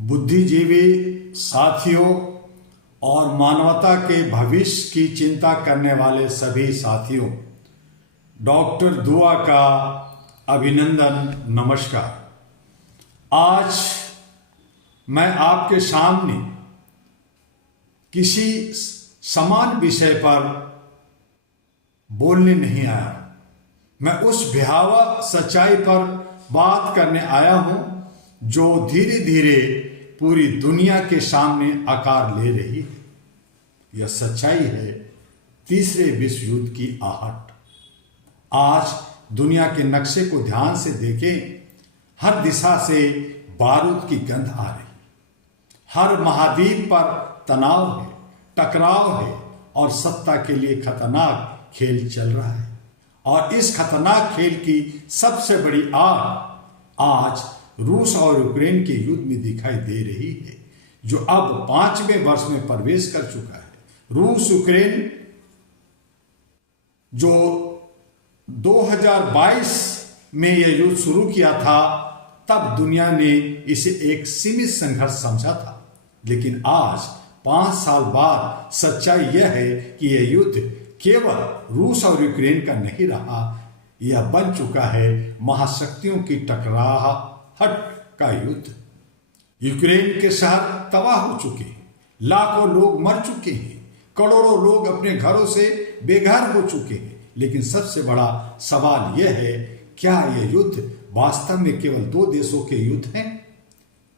बुद्धिजीवी साथियों और मानवता के भविष्य की चिंता करने वाले सभी साथियों, डॉक्टर दुआ का अभिनंदन, नमस्कार। आज मैं आपके सामने किसी समान विषय पर बोलने नहीं आया। मैं उस भयावह सच्चाई पर बात करने आया हूं जो धीरे धीरे पूरी दुनिया के सामने आकार ले रही है। यह सच्चाई है तीसरे विश्व युद्ध की आहट। आज दुनिया के नक्शे को ध्यान से देखें, हर दिशा से बारूद की गंध आ रही। हर महाद्वीप पर तनाव है, टकराव है और सत्ता के लिए खतरनाक खेल चल रहा है। और इस खतरनाक खेल की सबसे बड़ी आग आज रूस और यूक्रेन के युद्ध में दिखाई दे रही है, जो अब 5वें वर्ष में प्रवेश कर चुका है। रूस यूक्रेन जो 2022 में यह युद्ध शुरू किया था, तब दुनिया ने इसे एक सीमित संघर्ष समझा था। लेकिन आज 5 साल बाद सच्चाई यह है कि यह युद्ध केवल रूस और यूक्रेन का नहीं रहा, यह बन चुका है महाशक्तियों की टकराहट का युद्ध। यूक्रेन के शहर तबाह हो चुके हैं, लाखों लोग मर चुके हैं, करोड़ों लोग अपने घरों से बेघर हो चुके हैं। लेकिन सबसे बड़ा सवाल यह है, क्या यह युद्ध वास्तव में केवल 2 देशों के युद्ध हैं,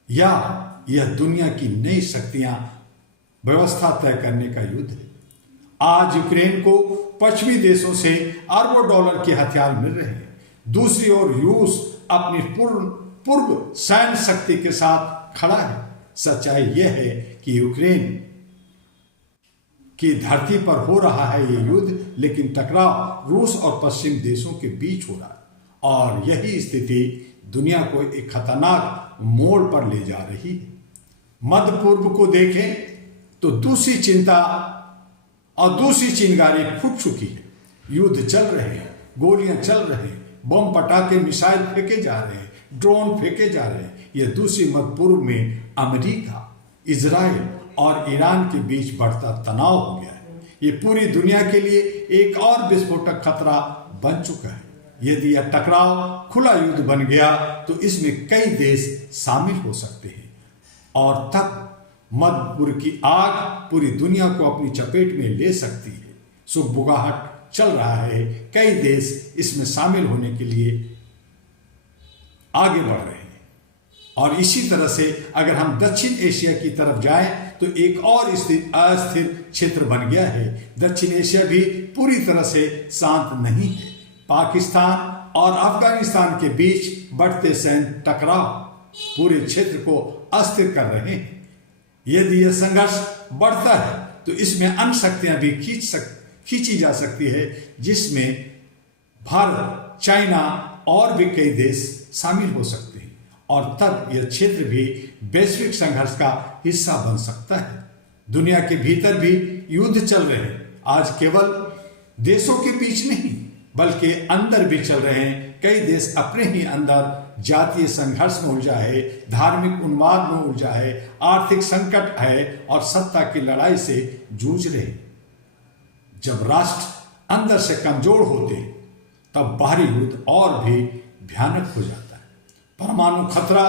या यह दुनिया की नई शक्तियां व्यवस्था तय करने का युद्ध है? आज यूक्रेन को पश्चिमी देशों से अरबों डॉलर के हथियार मिल रहे हैं। दूसरी ओर रूस अपनी पूर्व सैन्य शक्ति के साथ खड़ा है। सच्चाई यह है कि यूक्रेन की धरती पर हो रहा है ये युद्ध, लेकिन टकराव रूस और पश्चिम देशों के बीच हो रहा है। और यही स्थिति दुनिया को एक खतरनाक मोड़ पर ले जा रही है। मध्य पूर्व को देखें तो दूसरी चिंता और दूसरी चिंगारी फूट चुकी है। युद्ध चल रहे हैं, गोलियां चल रहे हैं, बम पटाखे मिसाइल फेंके जा रहे हैं, ड्रोन फेंके जा रहे हैं। यह दूसरी मध्य पूर्व में अमेरिका, इजराइल और ईरान के बीच बढ़ता तनाव हो गया है। ये पूरी दुनिया के लिए एक और विस्फोटक खतरा बन चुका है। यदि यह टकराव खुला युद्ध बन गया तो इसमें कई देश शामिल हो सकते हैं, और तब मध्य पूर्व की आग पूरी दुनिया को अपनी चपेट में ले सकती है। सुगबुगाहट चल रहा है, कई देश इसमें शामिल होने के लिए आगे बढ़ रहे हैं। और इसी तरह से अगर हम दक्षिण एशिया की तरफ जाएं तो एक और अस्थिर क्षेत्र बन गया है। दक्षिण एशिया भी पूरी तरह से शांत नहीं है। पाकिस्तान और अफगानिस्तान के बीच बढ़ते सैन्य टकराव पूरे क्षेत्र को अस्थिर कर रहे हैं। यदि यह संघर्ष बढ़ता है तो इसमें अन्य शक्तियां भी खींची जा सकती है, जिसमें भारत, चाइना और भी कई देश शामिल हो सकते हैं। और तब यह क्षेत्र भी वैश्विक संघर्ष का हिस्सा बन सकता है। दुनिया के भीतर भी युद्ध चल रहे हैं। आज केवल देशों के बीच नहीं, बल्कि अंदर भी चल रहे हैं। कई देश अपने ही अंदर जातीय संघर्ष में उलझा है, धार्मिक उन्माद में उलझा है, आर्थिक संकट है और सत्ता की लड़ाई से जूझ रहे। जब राष्ट्र अंदर से कमजोर होते तब बाहरी युद्ध और भी भयानक हो जाता है। परमाणु खतरा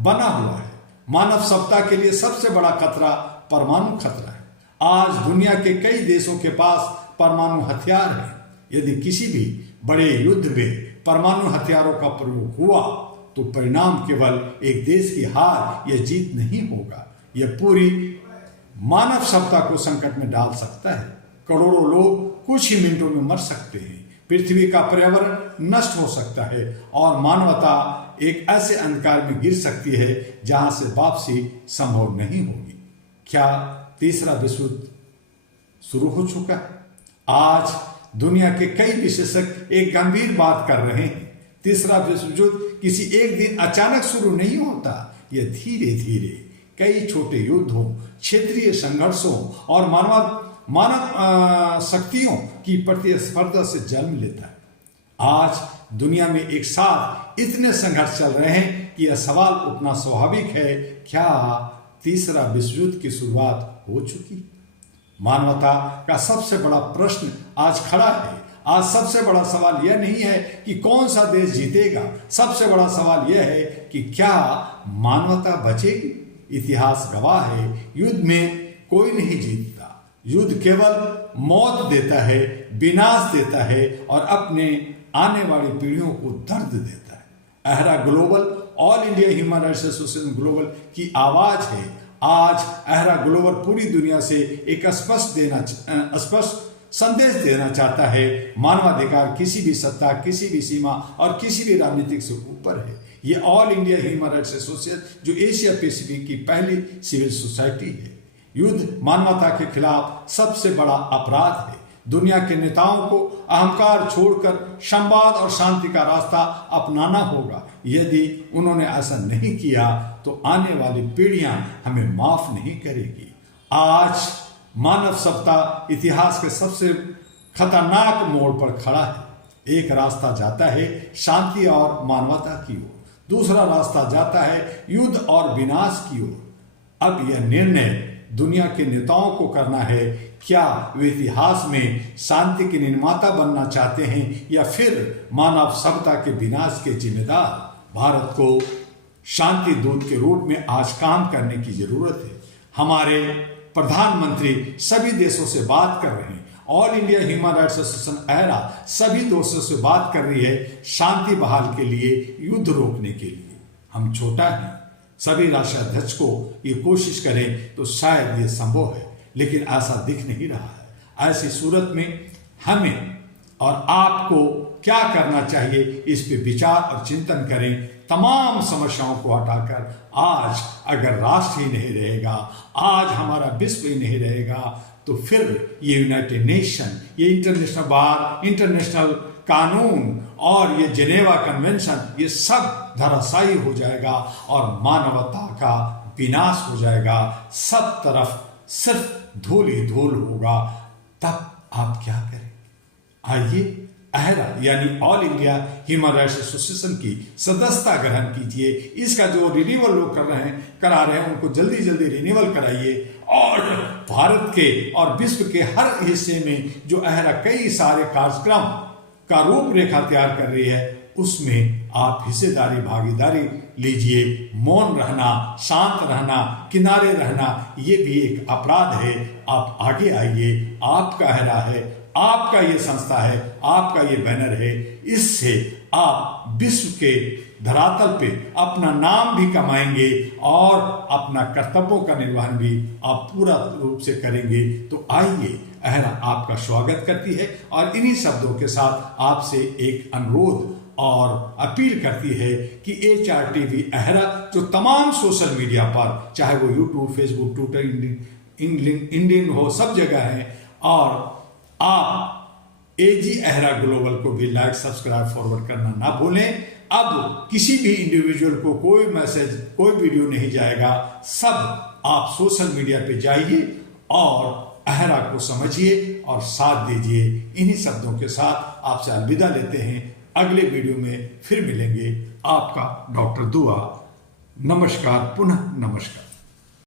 बना हुआ है। मानव सत्ता के लिए सबसे बड़ा खतरा परमाणु खतरा है। आज दुनिया के कई देशों के पास परमाणु हथियार है। यदि किसी भी बड़े युद्ध में परमाणु हथियारों का प्रयोग हुआ तो परिणाम केवल एक देश की हार या जीत नहीं होगा, यह पूरी मानव सत्ता को संकट में डाल सकता है। करोड़ों लोग कुछ ही मिनटों में मर सकते हैं, पृथ्वी का पर्यावरण नष्ट हो सकता है और मानवता एक ऐसे अंधकार में गिर सकती है जहां से वापसी संभव नहीं होगी। क्या तीसरा विश्व युद्ध शुरू हो चुका है? आज दुनिया के कई विशेषज्ञ एक गंभीर बात कर रहे हैं। तीसरा विश्व युद्ध किसी एक दिन अचानक शुरू नहीं होता। यह धीरे धीरे कई छोटे युद्धों, क्षेत्रीय संघर्षों और मानव शक्तियों की प्रतिस्पर्धा से जन्म लेता है। आज दुनिया में एक साथ इतने संघर्ष चल रहे हैं कि यह सवाल उठना स्वाभाविक है, क्या तीसरा विश्व युद्ध की शुरुआत हो चुकी? मानवता का सबसे बड़ा प्रश्न आज खड़ा है। आज सबसे बड़ा सवाल यह नहीं है कि कौन सा देश जीतेगा, सबसे बड़ा सवाल यह है कि क्या मानवता बचेगी? इतिहास गवाह है, युद्ध में कोई नहीं जीतता। युद्ध केवल मौत देता है, विनाश देता है और अपने आने वाली पीढ़ियों को दर्द देता है। AHRA global, all India human rights association global की आवाज है। आज अहरा ग्लोबल पूरी दुनिया से एक स्पष्ट संदेश देना चाहता है, मानवाधिकार किसी भी सत्ता, किसी भी सीमा और किसी भी राजनीतिक से ऊपर है। ये all India human rights association जो एशिया पैसिफिक की पहली सिविल सोसाइटी है। युद्ध मानवता के खिलाफ सबसे बड़ा अपराध है। दुनिया के नेताओं को अहंकार छोड़कर संवाद और शांति का रास्ता अपनाना होगा। यदि उन्होंने ऐसा नहीं किया तो आने वाली पीढ़ियां हमें माफ नहीं करेगी। आज मानव सभ्यता इतिहास के सबसे खतरनाक मोड़ पर खड़ा है। एक रास्ता जाता है शांति और मानवता की ओर, दूसरा रास्ता जाता है युद्ध और विनाश की ओर। अब यह निर्णय दुनिया के नेताओं को करना है, क्या वे इतिहास में शांति के निर्माता बनना चाहते हैं या फिर मानव सभ्यता के विनाश के जिम्मेदार। भारत को शांति दूत के रूप में आज काम करने की जरूरत है। हमारे प्रधानमंत्री सभी देशों से बात कर रहे हैं। All India human rights association AHRA सभी देशों से बात कर रही है शांति बहाल के लिए, युद्ध रोकने के लिए। हम छोटा है, सभी राष्ट्राध्यक्ष को ये कोशिश करें तो शायद ये संभव है, लेकिन ऐसा दिख नहीं रहा है। ऐसी सूरत में हमें और आपको क्या करना चाहिए, इस पे विचार और चिंतन करें। तमाम समस्याओं को हटाकर आज अगर राष्ट्र ही नहीं रहेगा, आज हमारा विश्व ही नहीं रहेगा, तो फिर ये यूनाइटेड नेशन, ये इंटरनेशनल बार, इंटरनेशनल कानून और ये जेनेवा कन्वेंशन, ये सब धराशायी हो जाएगा और मानवता का विनाश हो जाएगा। सब तरफ सिर्फ धूल ही धूल होगा। तब आप क्या करें? आइए अहरा यानी all India human rights association की सदस्यता ग्रहण कीजिए। इसका जो रिन्यूअल लोग करा रहे हैं उनको जल्दी जल्दी रिन्यूअल कराइए और भारत के और विश्व के हर हिस्से में जो अहरा कई सारे कार्यक्रम का रूपरेखा तैयार कर रही है उसमें आप हिस्सेदारी भागीदारी लीजिए। मौन रहना, शांत रहना, किनारे रहना ये भी एक अपराध है। आप आगे आइए, आपका अहरा है, आपका ये संस्था है, आपका ये बैनर है। इससे आप विश्व के धरातल पे अपना नाम भी कमाएंगे और अपना कर्तव्यों का निर्वहन भी आप पूरा रूप से करेंगे। तो आइए, अहरा आपका स्वागत करती है और इन्हीं शब्दों के साथ आपसे एक अनुरोध और अपील करती है कि HRTV अहरा जो तमाम सोशल मीडिया पर, चाहे वो यूट्यूब, फेसबुक, ट्विटर, इंडियन हो, सब जगह है, और आप AG अहरा ग्लोबल को भी लाइक, सब्सक्राइब, फॉरवर्ड करना ना भूलें। अब किसी भी इंडिविजुअल को कोई मैसेज, कोई वीडियो नहीं जाएगा। सब आप सोशल मीडिया पे जाइए और अहरा को समझिए और साथ दीजिए। इन्हीं शब्दों के साथ आपसे अलविदा लेते हैं। अगले वीडियो में फिर मिलेंगे। आपका डॉक्टर दुआ। नमस्कार, पुनः नमस्कार।